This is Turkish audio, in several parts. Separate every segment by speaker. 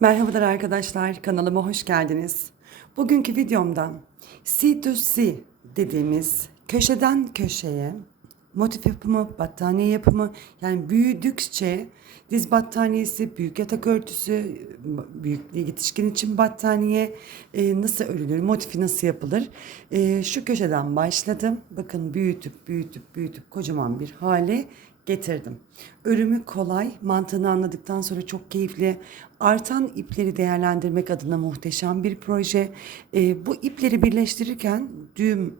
Speaker 1: Merhabalar arkadaşlar, kanalıma hoş geldiniz. Bugünkü videomda C to C dediğimiz köşeden köşeye motif yapımı, battaniye yapımı yani büyüdükçe diz battaniyesi, büyük yatak örtüsü, büyük yetişkin için battaniye e, nasıl örülür, motifi nasıl yapılır? E, şu köşeden başladım. Bakın büyütüp büyütüp büyütüp kocaman bir hale getirdim. Örümü kolay, mantığını anladıktan sonra çok keyifli. Artan ipleri değerlendirmek adına muhteşem bir proje. Ee, bu ipleri birleştirirken düğüm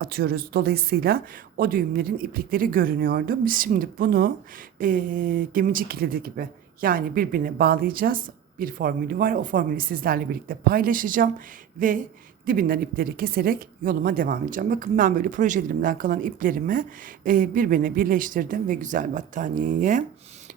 Speaker 1: atıyoruz. Dolayısıyla o düğümlerin iplikleri görünüyordu. Biz şimdi bunu e, gemici kilidi gibi yani birbirine bağlayacağız. Bir formülü var. O formülü sizlerle birlikte paylaşacağım ve dibinden ipleri keserek yoluma devam edeceğim. Bakın ben böyle projelerimden kalan iplerimi e, birbirine birleştirdim ve güzel battaniyeye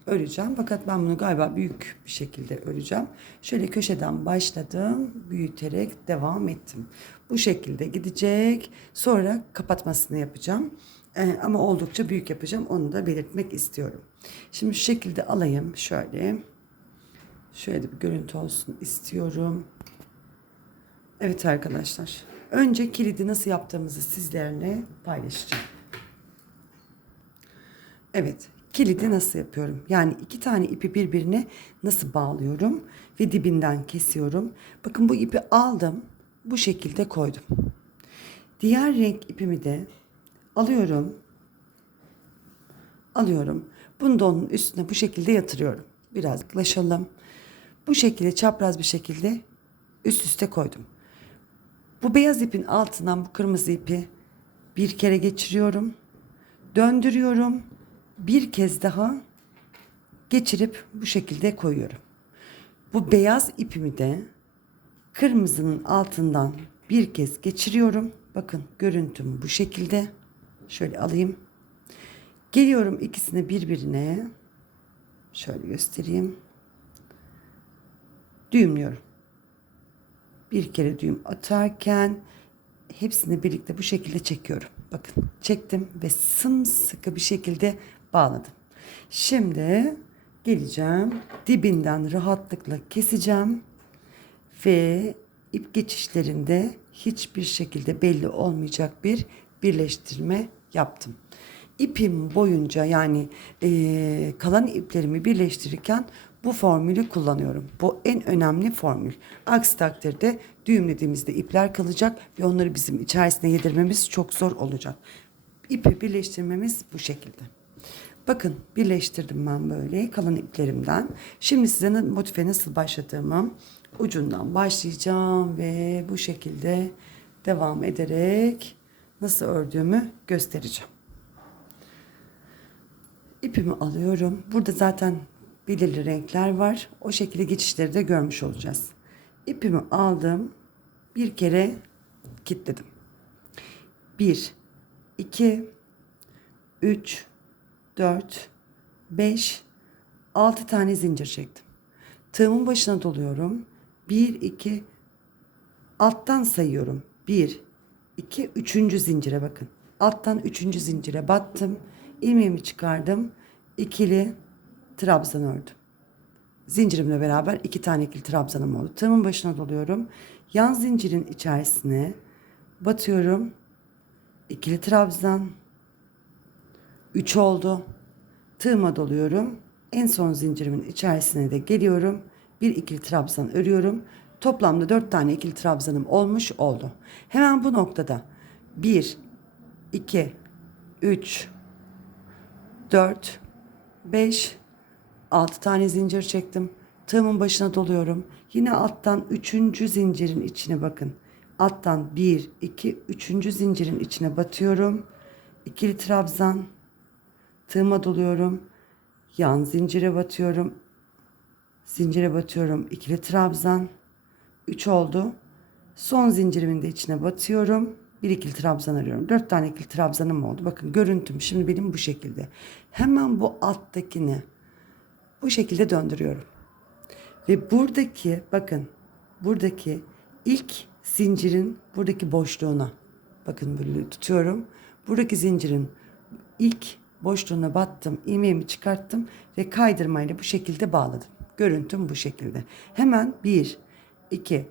Speaker 1: öreceğim. Fakat ben bunu galiba büyük bir şekilde öreceğim. Şöyle köşeden başladım, büyüterek devam ettim. Bu şekilde gidecek. Sonra kapatmasını yapacağım. E, ama oldukça büyük yapacağım. Onu da belirtmek istiyorum. Şimdi şu şekilde alayım. Şöyle. Şöyle bir görüntü olsun istiyorum. Evet arkadaşlar. Önce kilidi nasıl yaptığımızı sizlerle paylaşacağım. Evet, kilidi nasıl yapıyorum? Yani iki tane ipi birbirine nasıl bağlıyorum ve dibinden kesiyorum. Bakın bu ipi aldım, bu şekilde koydum. Diğer renk ipimi de alıyorum. Alıyorum. Bunu da onun üstüne bu şekilde yatırıyorum. Biraz yaklaşalım. Bu şekilde çapraz bir şekilde üst üste koydum. Bu beyaz ipin altından bu kırmızı ipi bir kere geçiriyorum. Döndürüyorum. Bir kez daha geçirip bu şekilde koyuyorum. Bu beyaz ipimi de kırmızının altından bir kez geçiriyorum. Bakın görüntüm bu şekilde. Şöyle alayım. Geliyorum ikisini birbirine. Şöyle göstereyim. Düğümlüyorum bir kere düğüm atarken hepsini birlikte bu şekilde çekiyorum. Bakın çektim ve sımsıkı bir şekilde bağladım. Şimdi geleceğim dibinden rahatlıkla keseceğim ve ip geçişlerinde hiçbir şekilde belli olmayacak bir birleştirme yaptım. İpim boyunca yani e, kalan iplerimi birleştirirken bu formülü kullanıyorum. Bu en önemli formül. Aksi takdirde düğümlediğimizde ipler kalacak ve onları bizim içerisine yedirmemiz çok zor olacak. İpi birleştirmemiz bu şekilde. Bakın birleştirdim ben böyle kalan iplerimden. Şimdi size motife nasıl başladığımı ucundan başlayacağım ve bu şekilde devam ederek nasıl ördüğümü göstereceğim. İpimi alıyorum. Burada zaten belirli renkler var. O şekilde geçişleri de görmüş olacağız. İpimi aldım. Bir kere kilitledim. 1 2 3 4 5 6 tane zincir çektim. Tığımın başına doluyorum. 1 2 alttan sayıyorum. 1 2 3. zincire bakın. Alttan 3. zincire battım. İlmeğimi çıkardım. İkili trabzan ördüm. Zincirimle beraber iki tane ikili trabzanım oldu. Tığımın başına doluyorum. Yan zincirin içerisine batıyorum. İkili trabzan. Üç oldu. Tığıma doluyorum. En son zincirimin içerisine de geliyorum. Bir ikili trabzan örüyorum. Toplamda dört tane ikili trabzanım olmuş oldu. Hemen bu noktada bir, iki, üç, dört, beş, 6 tane zincir çektim. Tığımın başına doluyorum. Yine alttan 3. zincirin içine bakın. Alttan 1, 2, 3. zincirin içine batıyorum. İkili trabzan. Tığıma doluyorum. Yan zincire batıyorum. Zincire batıyorum. İkili trabzan. 3 oldu. Son zincirimin de içine batıyorum. Bir ikili trabzan arıyorum. Dört tane ikili trabzanım oldu. Bakın görüntüm şimdi benim bu şekilde. Hemen bu alttakini bu şekilde döndürüyorum. Ve buradaki bakın buradaki ilk zincirin buradaki boşluğuna bakın böyle tutuyorum. Buradaki zincirin ilk boşluğuna battım. ilmeğimi çıkarttım ve kaydırmayla bu şekilde bağladım. Görüntüm bu şekilde. Hemen 1, 2,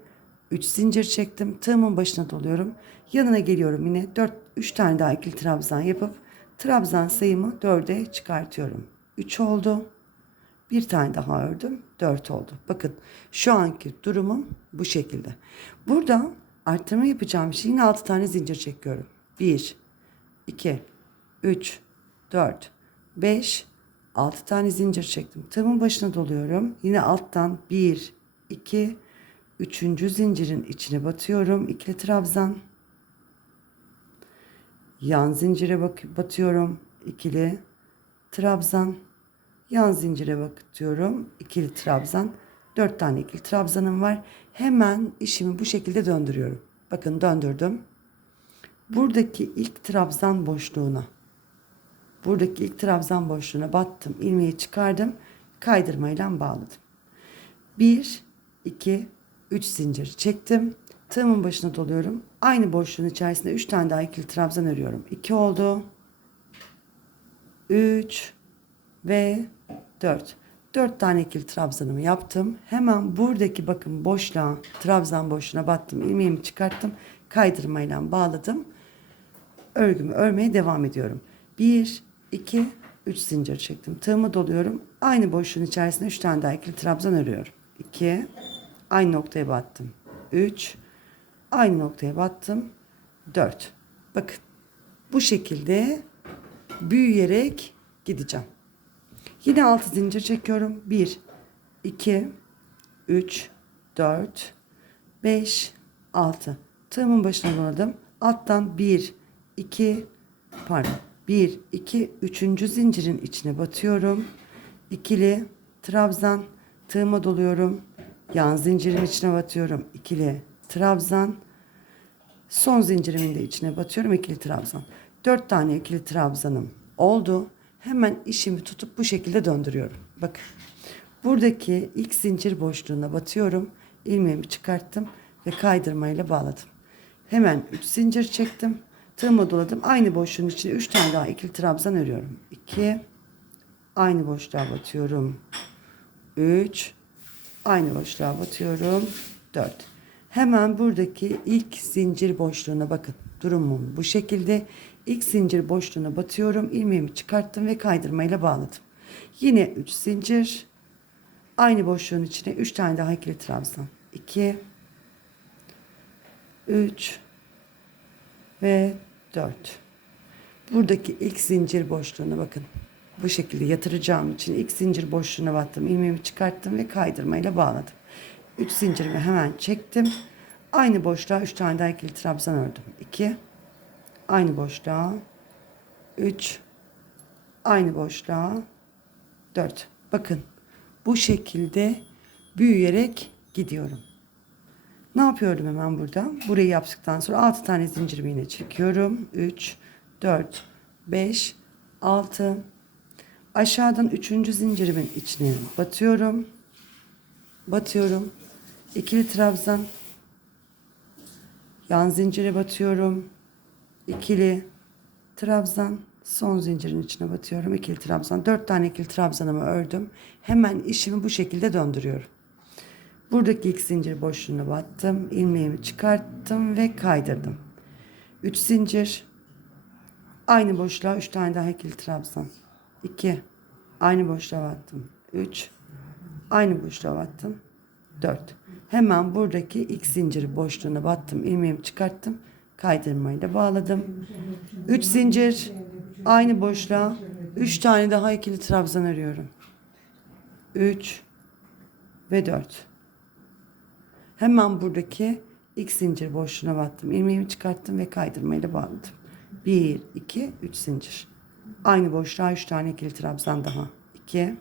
Speaker 1: 3 zincir çektim. Tığımın başına doluyorum. Yanına geliyorum yine 4, 3 tane daha ikili trabzan yapıp trabzan sayımı 4'e çıkartıyorum. 3 oldu. Bir tane daha ördüm. 4 oldu. Bakın şu anki durumum bu şekilde. Burada arttırma yapacağım şey yine 6 tane zincir çekiyorum. 1, 2, 3, 4, 5, 6 tane zincir çektim. Tığımın başına doluyorum. Yine alttan 1, 2, 3. zincirin içine batıyorum. İkili trabzan. Yan zincire bak batıyorum. ikili trabzan. Yan zincire batıyorum. ikili trabzan. 4 tane ikili trabzanım var. Hemen işimi bu şekilde döndürüyorum. Bakın döndürdüm. Buradaki ilk trabzan boşluğuna buradaki ilk trabzan boşluğuna battım. ilmeği çıkardım. Kaydırmayla bağladım. 1 2 3 zincir çektim. Tığımın başına doluyorum. Aynı boşluğun içerisinde 3 tane daha ikili trabzan örüyorum. 2 oldu. 3 ve 4. 4 tane ikili trabzanımı yaptım. Hemen buradaki bakın boşluğa, trabzan boşluğuna battım. ilmeğimi çıkarttım. Kaydırmayla bağladım. Örgümü örmeye devam ediyorum. 1, 2, 3 zincir çektim. Tığımı doluyorum. Aynı boşluğun içerisinde 3 tane daha ikili trabzan örüyorum. 2, aynı noktaya battım. 3, aynı noktaya battım. 4. Bakın bu şekilde büyüyerek gideceğim. Yine 6 zincir çekiyorum. 1, 2, 3, 4, 5, 6. Tığımın başına doladım. Alttan 1, 2, pardon. 1, 2, 3. zincirin içine batıyorum. İkili trabzan. Tığıma doluyorum. Yan zincirin içine batıyorum. İkili trabzan. Son zincirimin de içine batıyorum. ikili trabzan. 4 tane ikili trabzanım oldu. Hemen işimi tutup bu şekilde döndürüyorum. Bakın. Buradaki ilk zincir boşluğuna batıyorum. ilmeğimi çıkarttım ve kaydırmayla bağladım. Hemen 3 zincir çektim. Tığıma doladım. Aynı boşluğun içine 3 tane daha ikili trabzan örüyorum. 2 aynı boşluğa batıyorum. 3 aynı boşluğa batıyorum. 4 Hemen buradaki ilk zincir boşluğuna bakın. Durumum bu şekilde. İlk zincir boşluğuna batıyorum. ilmeğimi çıkarttım ve kaydırmayla bağladım. Yine 3 zincir. Aynı boşluğun içine 3 tane daha ikili trabzan. 2 3 ve 4. Buradaki ilk zincir boşluğuna bakın. Bu şekilde yatıracağım için ilk zincir boşluğuna battım. ilmeğimi çıkarttım ve kaydırmayla bağladım. 3 zincirimi hemen çektim. Aynı boşluğa 3 tane daha ikili trabzan ördüm. 2 aynı boşluğa 3 aynı boşluğa 4. Bakın bu şekilde büyüyerek gidiyorum. Ne yapıyorum hemen burada? Burayı yaptıktan sonra 6 tane zincir iğne çekiyorum. 3, 4, 5, 6. Aşağıdan 3. zincirimin içine batıyorum. Batıyorum. İkili trabzan. Yan zincire batıyorum. İkili trabzan. Son zincirin içine batıyorum. İkili trabzan. 4 tane ikili trabzanımı ördüm. Hemen işimi bu şekilde döndürüyorum. Buradaki ilk zincir boşluğuna battım. ilmeğimi çıkarttım ve kaydırdım. 3 zincir. Aynı boşluğa 3 tane daha ikili trabzan. 2. Aynı boşluğa battım. 3. Aynı boşluğa battım. 4. Hemen buradaki ilk zincir boşluğuna battım. ilmeğimi çıkarttım. Kaydırmayla bağladım. 3 zincir. Aynı boşluğa 3 tane daha ikili trabzan örüyorum. 3 ve 4. Hemen buradaki ilk zincir boşluğuna battım. ilmeğimi çıkarttım ve kaydırmayla bağladım. 1, 2, 3 zincir. Aynı boşluğa 3 tane ikili trabzan daha. 2.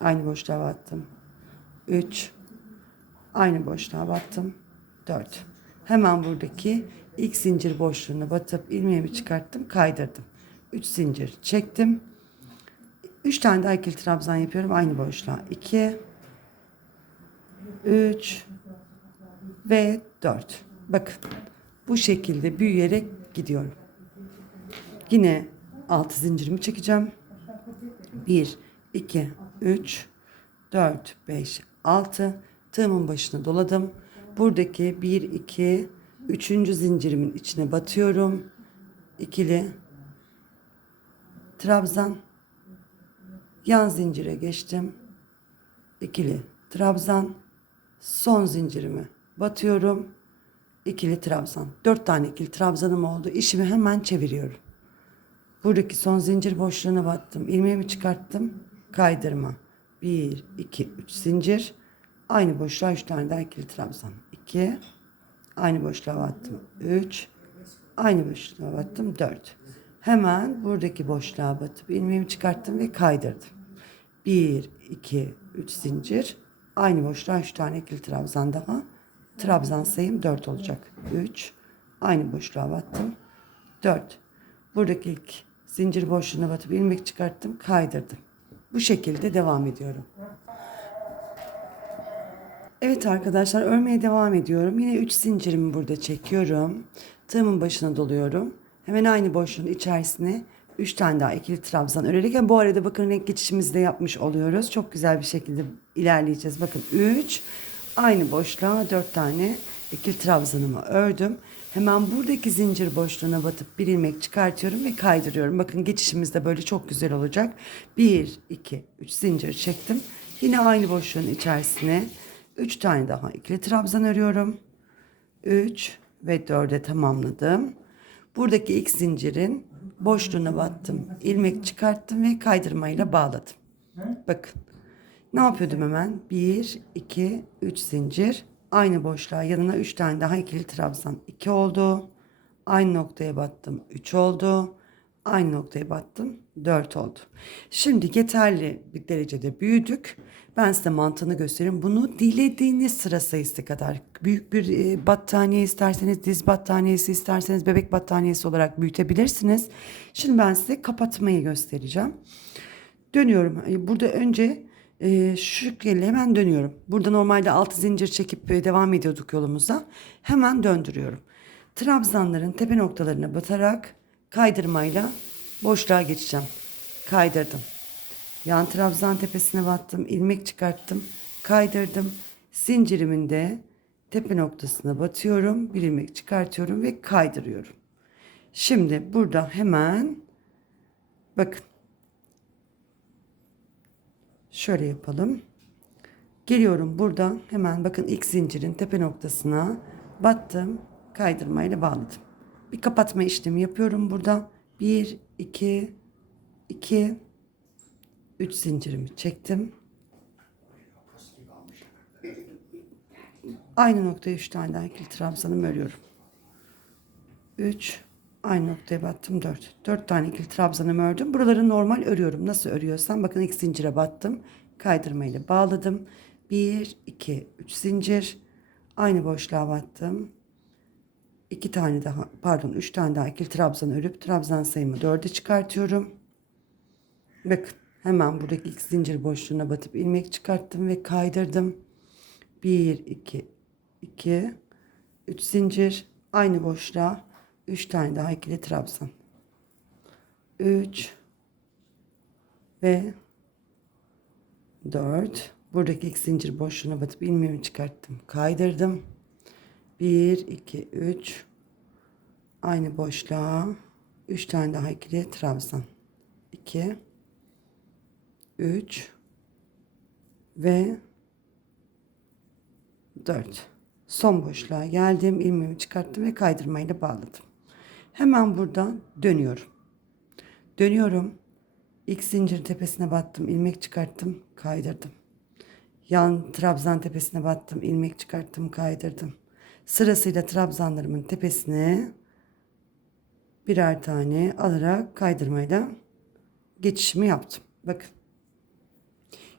Speaker 1: Aynı boşluğa battım. 3. Aynı boşluğa battım. 4. Hemen buradaki ilk zincir boşluğuna batıp ilmeğimi çıkarttım, kaydırdım. 3 zincir çektim. 3 tane daha ikili trabzan yapıyorum aynı boşluğa. 2 3 ve 4. Bakın bu şekilde büyüyerek gidiyorum. Yine 6 zincirimi çekeceğim. 1 2 3 4, 5, 6. Tığımın başına doladım. Buradaki 1, 2, 3. zincirimin içine batıyorum. İkili trabzan. Yan zincire geçtim. İkili trabzan. Son zincirimi batıyorum. İkili trabzan. Dört tane ikili trabzanım oldu. İşimi hemen çeviriyorum. Buradaki son zincir boşluğuna battım. İlmeğimi çıkarttım. Kaydırma. 1, 2, 3 zincir. Aynı boşluğa 3 tane daha ikili trabzan. 2. Aynı boşluğa battım. 3. Aynı boşluğa battım. 4. Hemen buradaki boşluğa batıp ilmeğimi çıkarttım ve kaydırdım. 1, 2, 3 zincir. Aynı boşluğa 3 tane ikili trabzan daha. Trabzan sayım 4 olacak. 3. Aynı boşluğa battım. 4. Buradaki ilk zincir boşluğuna batıp ilmek çıkarttım, kaydırdım. Bu şekilde devam ediyorum. Evet arkadaşlar örmeye devam ediyorum. Yine 3 zincirimi burada çekiyorum. Tığımın başına doluyorum. Hemen aynı boşluğun içerisine 3 tane daha ikili trabzan örerken bu arada bakın renk geçişimizi de yapmış oluyoruz. Çok güzel bir şekilde ilerleyeceğiz. Bakın 3 aynı boşluğa 4 tane ikili trabzanımı ördüm. Hemen buradaki zincir boşluğuna batıp bir ilmek çıkartıyorum ve kaydırıyorum. Bakın geçişimiz de böyle çok güzel olacak. 1, 2, 3 zincir çektim. Yine aynı boşluğun içerisine 3 tane daha ikili trabzan örüyorum. 3 ve 4'e tamamladım. Buradaki ilk zincirin boşluğuna battım. ilmek çıkarttım ve kaydırmayla bağladım. Bakın. Ne yapıyordum hemen? 1, 2, 3 zincir. Aynı boşluğa yanına 3 tane daha ikili trabzan. 2 oldu. Aynı noktaya battım. 3 oldu. Aynı noktaya battım. 4 oldu. Şimdi yeterli bir derecede büyüdük. Ben size mantığını göstereyim. Bunu dilediğiniz sıra sayısı kadar büyük bir e, battaniye isterseniz, diz battaniyesi isterseniz, bebek battaniyesi olarak büyütebilirsiniz. Şimdi ben size kapatmayı göstereceğim. Dönüyorum. Burada önce e, şu şekilde hemen dönüyorum. Burada normalde altı zincir çekip e, devam ediyorduk yolumuza. Hemen döndürüyorum. Trabzanların tepe noktalarına batarak kaydırmayla boşluğa geçeceğim. Kaydırdım. Yan trabzan tepesine battım. ilmek çıkarttım. Kaydırdım. Zincirimin de tepe noktasına batıyorum. Bir ilmek çıkartıyorum ve kaydırıyorum. Şimdi burada hemen bakın Şöyle yapalım. Geliyorum burada hemen bakın ilk zincirin tepe noktasına battım. Kaydırmayla bağladım. Bir kapatma işlemi yapıyorum burada. 1, 2, 2, 3 zincirimi çektim. Aynı noktaya 3 tane daha ikili trabzanımı örüyorum. 3, aynı noktaya battım 4. 4 tane ikili trabzanımı ördüm. Buraları normal örüyorum. Nasıl örüyorsam bakın ilk zincire battım. Kaydırmayla bağladım. 1, 2, 3 zincir. Aynı boşluğa battım. 2 tane daha pardon 3 tane daha ikili trabzan örüp trabzan sayımı 4'e çıkartıyorum. Bakın hemen buradaki ilk zincir boşluğuna batıp ilmek çıkarttım ve kaydırdım. 1, 2, 2, 3 zincir. Aynı boşluğa 3 tane daha ikili trabzan. 3 ve 4. Buradaki ilk zincir boşluğuna batıp ilmeğimi çıkarttım. Kaydırdım. 1, 2, 3. Aynı boşluğa 3 tane daha ikili trabzan. 2 3 ve 4. Son boşluğa geldim. ilmeğimi çıkarttım ve kaydırmayla bağladım. Hemen buradan dönüyorum. Dönüyorum. İlk zincir tepesine battım. ilmek çıkarttım. Kaydırdım. Yan trabzan tepesine battım. ilmek çıkarttım. Kaydırdım. Sırasıyla trabzanlarımın tepesine birer tane alarak kaydırmayla geçişimi yaptım. Bakın.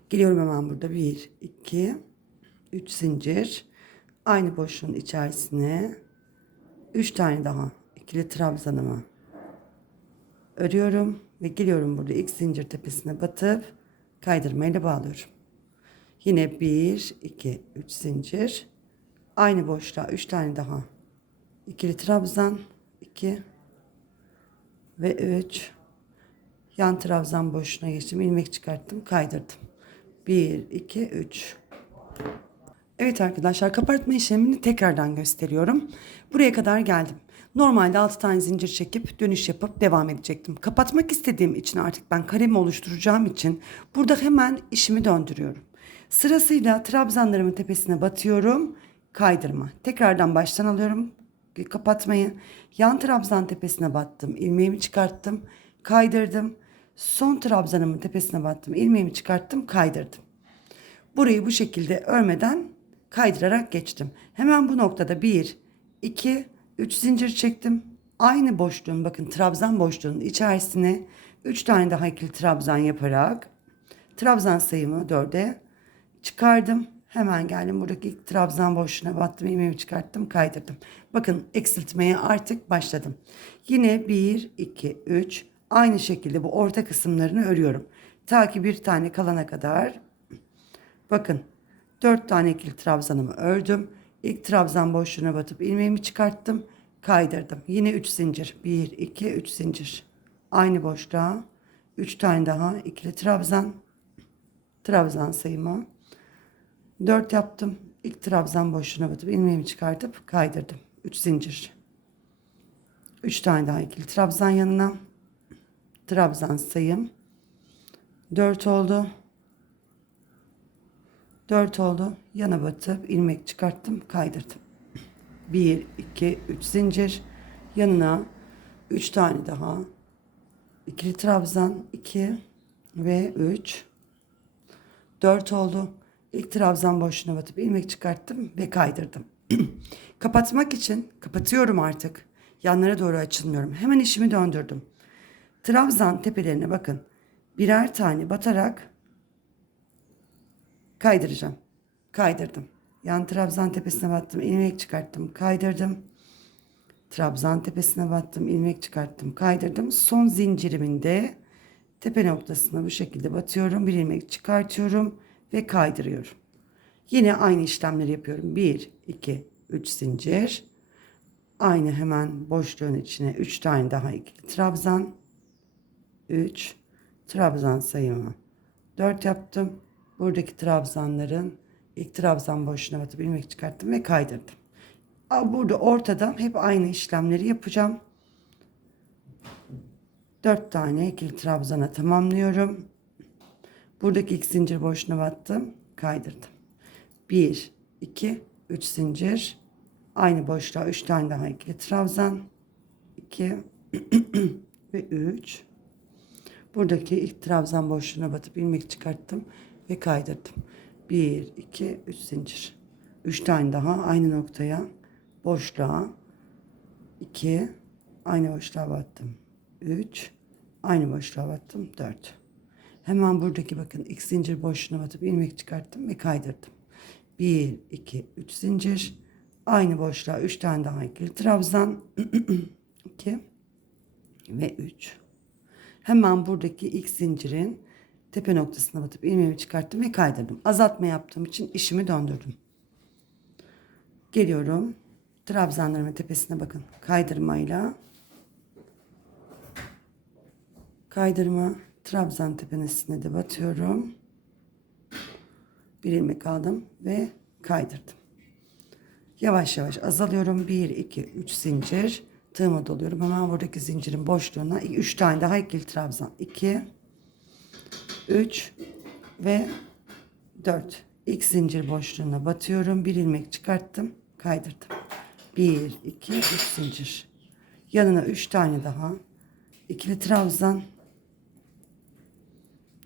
Speaker 1: Geliyorum hemen burada. 1, 2, 3 zincir. Aynı boşluğun içerisine 3 tane daha ikili trabzanımı örüyorum ve geliyorum burada ilk zincir tepesine batıp kaydırmayla bağlıyorum. Yine 1, 2, 3 zincir. Aynı boşluğa 3 tane daha ikili trabzan 2 ve 3 yan trabzan boşluğuna geçtim ilmek çıkarttım kaydırdım 1, 2, 3. Evet arkadaşlar kapatma işlemini tekrardan gösteriyorum. Buraya kadar geldim. Normalde 6 tane zincir çekip dönüş yapıp devam edecektim. Kapatmak istediğim için artık ben karemi oluşturacağım için burada hemen işimi döndürüyorum. Sırasıyla trabzanlarımın tepesine batıyorum. Kaydırma. Tekrardan baştan alıyorum kapatmayı. Yan trabzan tepesine battım. ilmeğimi çıkarttım. Kaydırdım. Son trabzanımın tepesine battım. ilmeğimi çıkarttım. Kaydırdım. Burayı bu şekilde örmeden kaydırarak geçtim. Hemen bu noktada 1, 2, 3 zincir çektim. Aynı boşluğun bakın trabzan boşluğunun içerisine 3 tane daha ikili trabzan yaparak trabzan sayımı 4'e çıkardım. Hemen geldim buradaki ilk trabzan boşluğuna battım ilmeğimi çıkarttım kaydırdım. Bakın eksiltmeye artık başladım. Yine 1, 2, 3 aynı şekilde bu orta kısımlarını örüyorum. Ta ki bir tane kalana kadar Bakın 4 tane ikili trabzanımı ördüm. İlk trabzan boşluğuna batıp ilmeğimi çıkarttım. Kaydırdım. Yine 3 zincir. 1, 2, 3 zincir. Aynı boşluğa 3 tane daha ikili trabzan. Trabzan sayımı. 4 yaptım. İlk trabzan boşluğuna batıp ilmeğimi çıkartıp kaydırdım. 3 zincir. 3 tane daha ikili trabzan yanına. Trabzan sayım. 4 oldu. 4 oldu. Yana batıp ilmek çıkarttım, kaydırdım. 1 2 3 zincir. Yanına 3 tane daha. İkili trabzan 2 ve 3 4 oldu. İlk trabzan boşluğuna batıp ilmek çıkarttım ve kaydırdım. Kapatmak için kapatıyorum artık. Yanlara doğru açılmıyorum. Hemen işimi döndürdüm. Trabzan tepelerine bakın. Birer tane batarak kaydıracağım. Kaydırdım. Yan trabzan tepesine battım. ilmek çıkarttım. Kaydırdım. Trabzan tepesine battım. ilmek çıkarttım. Kaydırdım. Son zincirimin de tepe noktasına bu şekilde batıyorum. Bir ilmek çıkartıyorum ve kaydırıyorum. Yine aynı işlemleri yapıyorum. 1, 2, 3 zincir. Aynı hemen boşluğun içine 3 tane daha ikili trabzan. 3 trabzan sayımı 4 yaptım. Buradaki trabzanların ilk trabzan boşluğuna batıp ilmek çıkarttım ve kaydırdım. Burada ortada hep aynı işlemleri yapacağım. 4 tane ikili trabzana tamamlıyorum. Buradaki ilk zincir boşluğuna battım, kaydırdım. 1 2 3 zincir. Aynı boşluğa 3 tane daha ikili trabzan. 2 ve 3. Buradaki ilk trabzan boşluğuna batıp ilmek çıkarttım ve kaydırdım. 1, 2, 3 zincir. 3 tane daha aynı noktaya boşluğa 2 aynı boşluğa battım. 3 aynı boşluğa battım. 4. Hemen buradaki bakın ilk zincir boşluğuna batıp ilmek çıkarttım ve kaydırdım. 1, 2, 3 zincir. Aynı boşluğa 3 tane daha ikili trabzan. 2 ve 3. Hemen buradaki ilk zincirin tepe noktasına batıp ilmeğimi çıkarttım ve kaydırdım. Azaltma yaptığım için işimi döndürdüm. Geliyorum. Trabzanlarımın tepesine bakın. Kaydırmayla kaydırma trabzan tepesine de batıyorum. Bir ilmek aldım ve kaydırdım. Yavaş yavaş azalıyorum. 1 2 3 zincir tığıma doluyorum. Hemen buradaki zincirin boşluğuna 3 tane daha ikili trabzan. 2 3 ve 4. İlk zincir boşluğuna batıyorum. Bir ilmek çıkarttım. Kaydırdım. 1, 2, 3 zincir. Yanına 3 tane daha. ikili trabzan.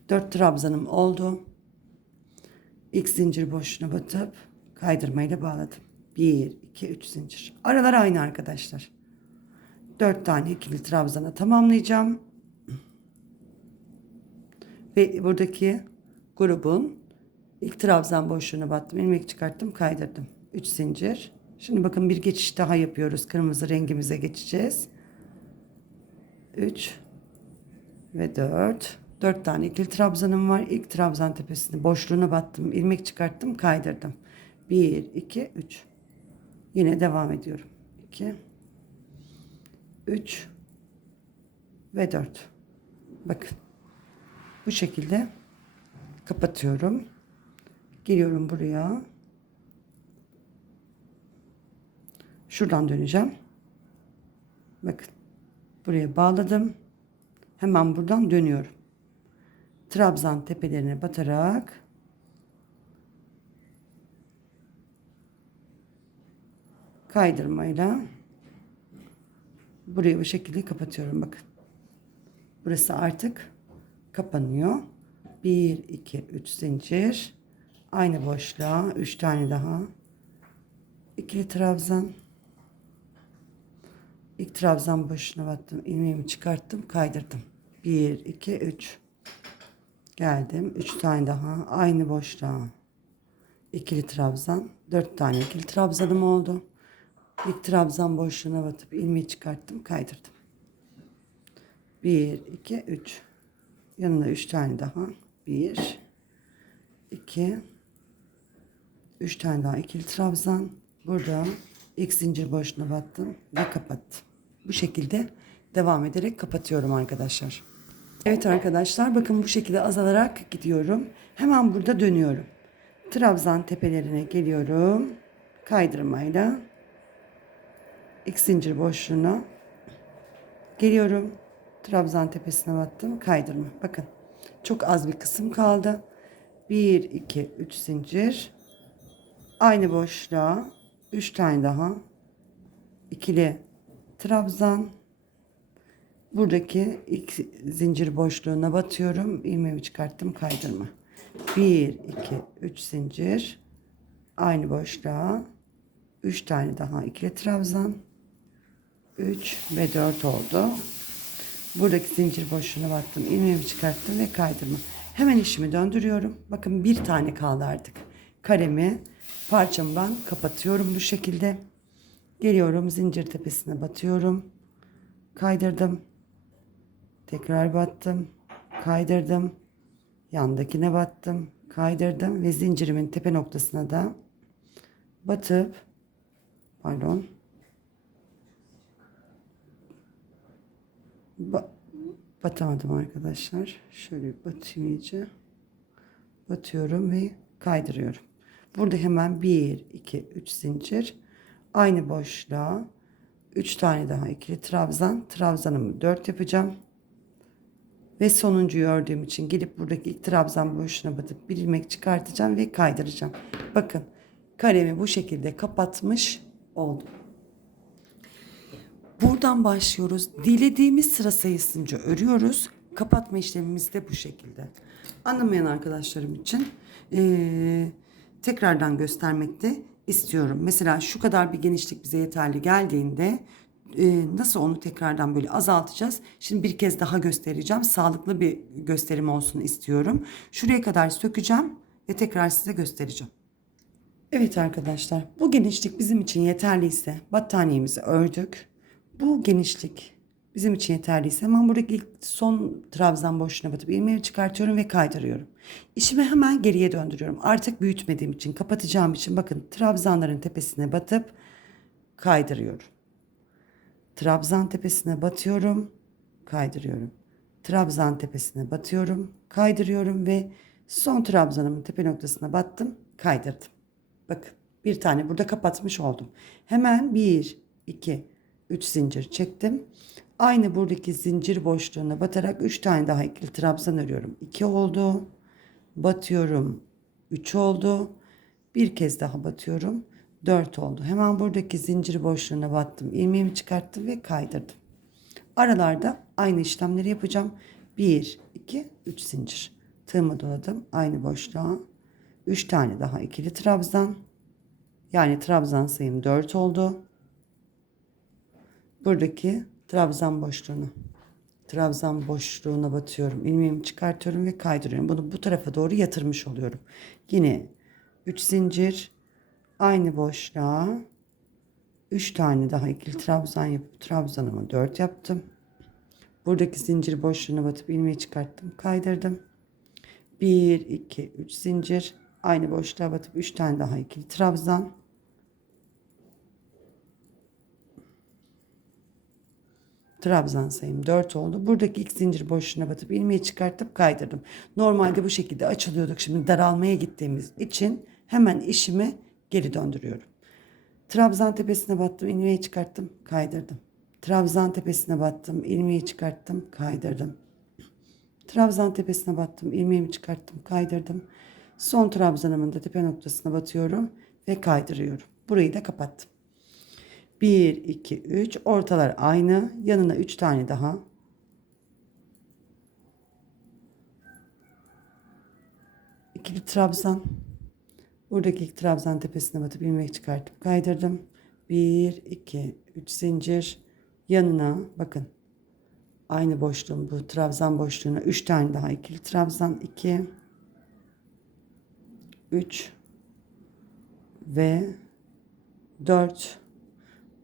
Speaker 1: 4 trabzanım oldu. İlk zincir boşluğuna batıp kaydırmayla bağladım. 1, 2, 3 zincir. Aralar aynı arkadaşlar. 4 tane ikili trabzana tamamlayacağım. Ve buradaki grubun ilk trabzan boşluğuna battım. ilmek çıkarttım kaydırdım. 3 zincir. Şimdi bakın bir geçiş daha yapıyoruz. Kırmızı rengimize geçeceğiz. 3 ve 4. 4 tane ikili trabzanım var. İlk trabzan tepesini boşluğuna battım. ilmek çıkarttım kaydırdım. 1, 2, 3. Yine devam ediyorum. 2, 3 ve 4. Bakın. Bu şekilde Kapatıyorum. Geliyorum buraya. Şuradan döneceğim. Bakın. Buraya bağladım. Hemen buradan dönüyorum. Trabzan tepelerine batarak kaydırmayla burayı bu şekilde kapatıyorum bakın. Burası artık kapanıyor. 1 2 3 zincir. Aynı boşluğa 3 tane daha. İkili trabzan. İlk trabzan boşuna battım. ilmeğimi çıkarttım, kaydırdım. 1 2 3. Geldim. 3 tane daha aynı boşluğa. İkili trabzan. 4 tane ikili trabzanım oldu. İlk trabzan boşluğuna batıp ilmeği çıkarttım, kaydırdım. 1 2 3. Yanına 3 tane daha. 1 2 3 tane daha ikili trabzan. Burada ilk zincir boşluğuna battım ve kapattım. Bu şekilde devam ederek kapatıyorum arkadaşlar. Evet arkadaşlar bakın bu şekilde azalarak gidiyorum. Hemen burada dönüyorum. Trabzan tepelerine geliyorum. Kaydırmayla ilk zincir boşluğuna geliyorum. Trabzan tepesine battım. Kaydırma. Bakın. Çok az bir kısım kaldı. 1 2 3 zincir. Aynı boşluğa 3 tane daha ikili trabzan buradaki ilk zincir boşluğuna batıyorum ilmeğimi çıkarttım kaydırma 1 2 3 zincir aynı boşluğa 3 tane daha ikili trabzan 3 ve 4 oldu buradaki zincir boşluğuna battım ilmeğimi çıkarttım ve kaydırma hemen işimi döndürüyorum bakın bir tane kaldı artık karemi parçamdan kapatıyorum bu şekilde. Geliyorum zincir tepesine batıyorum. Kaydırdım. Tekrar battım. Kaydırdım. Yandakine battım. Kaydırdım ve zincirimin tepe noktasına da batıp pardon ba batamadım arkadaşlar. Şöyle batayım iyice. Batıyorum ve kaydırıyorum. Burada hemen 1, 2, 3 zincir. Aynı boşluğa 3 tane daha ikili trabzan. Trabzanımı 4 yapacağım. Ve sonuncuyu ördüğüm için gelip buradaki ilk trabzan boşluğuna batıp bir ilmek çıkartacağım ve kaydıracağım. Bakın karemi bu şekilde kapatmış oldum. Buradan başlıyoruz. Dilediğimiz sıra sayısınca örüyoruz. Kapatma işlemimiz de bu şekilde. Anlamayan arkadaşlarım için ee, tekrardan göstermekte istiyorum. Mesela şu kadar bir genişlik bize yeterli geldiğinde e, nasıl onu tekrardan böyle azaltacağız? Şimdi bir kez daha göstereceğim. Sağlıklı bir gösterim olsun istiyorum. Şuraya kadar sökeceğim ve tekrar size göstereceğim. Evet arkadaşlar bu genişlik bizim için yeterliyse battaniyemizi ördük. Bu genişlik bizim için yeterliyse hemen buradaki ilk son trabzan boşluğuna batıp ilmeği çıkartıyorum ve kaydırıyorum. İşimi hemen geriye döndürüyorum. Artık büyütmediğim için kapatacağım için bakın trabzanların tepesine batıp kaydırıyorum. Trabzan tepesine batıyorum, kaydırıyorum. Trabzan tepesine batıyorum, kaydırıyorum ve son trabzanımın tepe noktasına battım, kaydırdım. Bakın bir tane burada kapatmış oldum. Hemen 1, 2, 3 zincir çektim. Aynı buradaki zincir boşluğuna batarak 3 tane daha ikili trabzan örüyorum. 2 oldu. Batıyorum. 3 oldu. Bir kez daha batıyorum. 4 oldu. Hemen buradaki zincir boşluğuna battım. ilmeğimi çıkarttım ve kaydırdım. Aralarda aynı işlemleri yapacağım. 1, 2, 3 zincir. Tığımı doladım. Aynı boşluğa. 3 tane daha ikili trabzan. Yani trabzan sayım 4 oldu. Buradaki trabzan boşluğuna trabzan boşluğuna batıyorum. ilmeğimi çıkartıyorum ve kaydırıyorum. Bunu bu tarafa doğru yatırmış oluyorum. Yine 3 zincir aynı boşluğa 3 tane daha ikili trabzan yapıp trabzanımı 4 yaptım. Buradaki zincir boşluğuna batıp ilmeği çıkarttım, kaydırdım. 1 2 3 zincir aynı boşluğa batıp 3 tane daha ikili trabzan Trabzan sayım 4 oldu. Buradaki ilk zincir boşluğuna batıp ilmeği çıkartıp kaydırdım. Normalde bu şekilde açılıyorduk. Şimdi daralmaya gittiğimiz için hemen işimi geri döndürüyorum. Trabzan tepesine battım, ilmeği çıkarttım, kaydırdım. Trabzan tepesine battım, ilmeği çıkarttım, kaydırdım. Trabzan tepesine battım, ilmeğimi çıkarttım, kaydırdım. Son trabzanımın da tepe noktasına batıyorum ve kaydırıyorum. Burayı da kapattım. 1, 2, 3. Ortalar aynı. Yanına 3 tane daha. İkili trabzan. Buradaki ilk trabzan tepesine batıp ilmek çıkartıp kaydırdım. 1, 2, 3 zincir. Yanına bakın. Aynı boşluğun bu trabzan boşluğuna 3 tane daha ikili trabzan. 2, 3 ve 4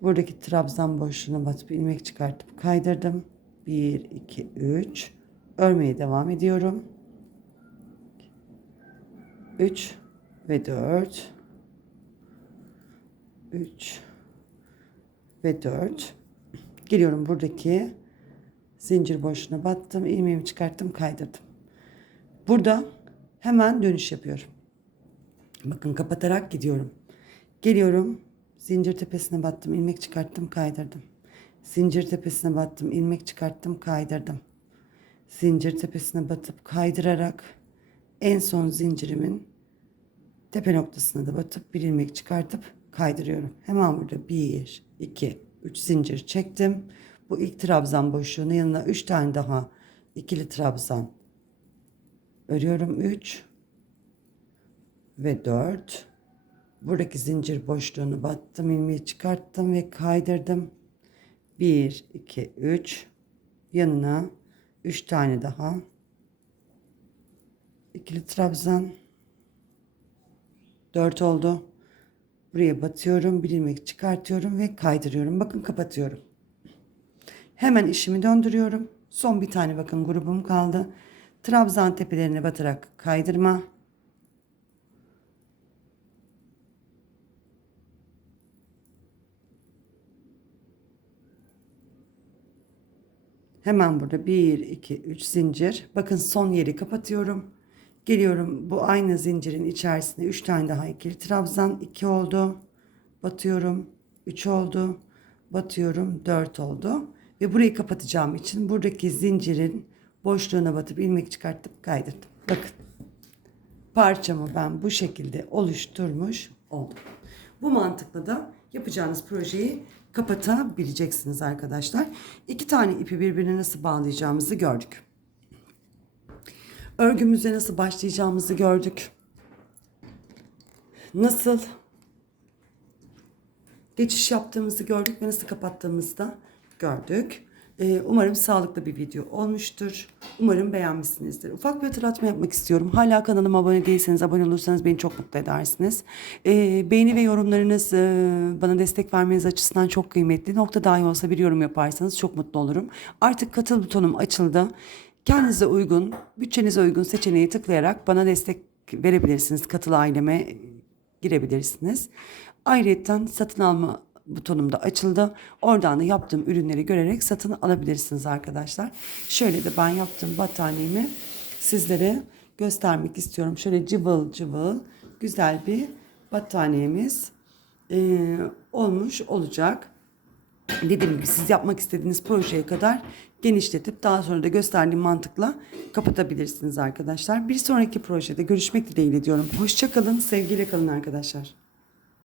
Speaker 1: Buradaki trabzan boşluğuna batıp ilmek çıkartıp kaydırdım. 1, 2, 3. Örmeye devam ediyorum. 3 ve 4. 3 ve 4. Geliyorum buradaki zincir boşluğuna battım. ilmeğimi çıkarttım, kaydırdım. Burada hemen dönüş yapıyorum. Bakın kapatarak gidiyorum. Geliyorum Zincir tepesine battım, ilmek çıkarttım, kaydırdım. Zincir tepesine battım, ilmek çıkarttım, kaydırdım. Zincir tepesine batıp kaydırarak en son zincirimin tepe noktasına da batıp bir ilmek çıkartıp kaydırıyorum. Hemen burada 1, 2, 3 zincir çektim. Bu ilk trabzan boşluğuna yanına 3 tane daha ikili trabzan örüyorum. 3 ve 4 Buradaki zincir boşluğunu battım, ilmeği çıkarttım ve kaydırdım. 1, 2, 3. Yanına 3 tane daha. İkili trabzan. 4 oldu. Buraya batıyorum, bir ilmek çıkartıyorum ve kaydırıyorum. Bakın kapatıyorum. Hemen işimi döndürüyorum. Son bir tane bakın grubum kaldı. Trabzan tepelerine batarak kaydırma. Hemen burada 1, 2, 3 zincir. Bakın son yeri kapatıyorum. Geliyorum bu aynı zincirin içerisinde 3 tane daha ikili trabzan 2 oldu. Batıyorum 3 oldu. Batıyorum 4 oldu. Ve burayı kapatacağım için buradaki zincirin boşluğuna batıp ilmek çıkartıp kaydırdım. Bakın parçamı ben bu şekilde oluşturmuş oldum. Bu mantıkla da yapacağınız projeyi kapatabileceksiniz arkadaşlar. İki tane ipi birbirine nasıl bağlayacağımızı gördük. Örgümüze nasıl başlayacağımızı gördük. Nasıl geçiş yaptığımızı gördük ve nasıl kapattığımızı da gördük. Ee, umarım sağlıklı bir video olmuştur. Umarım beğenmişsinizdir. Ufak bir hatırlatma yapmak istiyorum. Hala kanalıma abone değilseniz abone olursanız beni çok mutlu edersiniz. Ee, beğeni ve yorumlarınız e, bana destek vermeniz açısından çok kıymetli. Nokta dahi olsa bir yorum yaparsanız çok mutlu olurum. Artık katıl butonum açıldı. Kendinize uygun, bütçenize uygun seçeneği tıklayarak bana destek verebilirsiniz. Katıl aileme girebilirsiniz. Ayrıca satın alma butonum da açıldı. Oradan da yaptığım ürünleri görerek satın alabilirsiniz arkadaşlar. Şöyle de ben yaptığım battaniyemi sizlere göstermek istiyorum. Şöyle cıvıl cıvıl güzel bir battaniyemiz e, olmuş olacak. Dediğim gibi siz yapmak istediğiniz projeye kadar genişletip daha sonra da gösterdiğim mantıkla kapatabilirsiniz arkadaşlar. Bir sonraki projede görüşmek dileğiyle diyorum. Hoşçakalın, sevgiyle kalın arkadaşlar.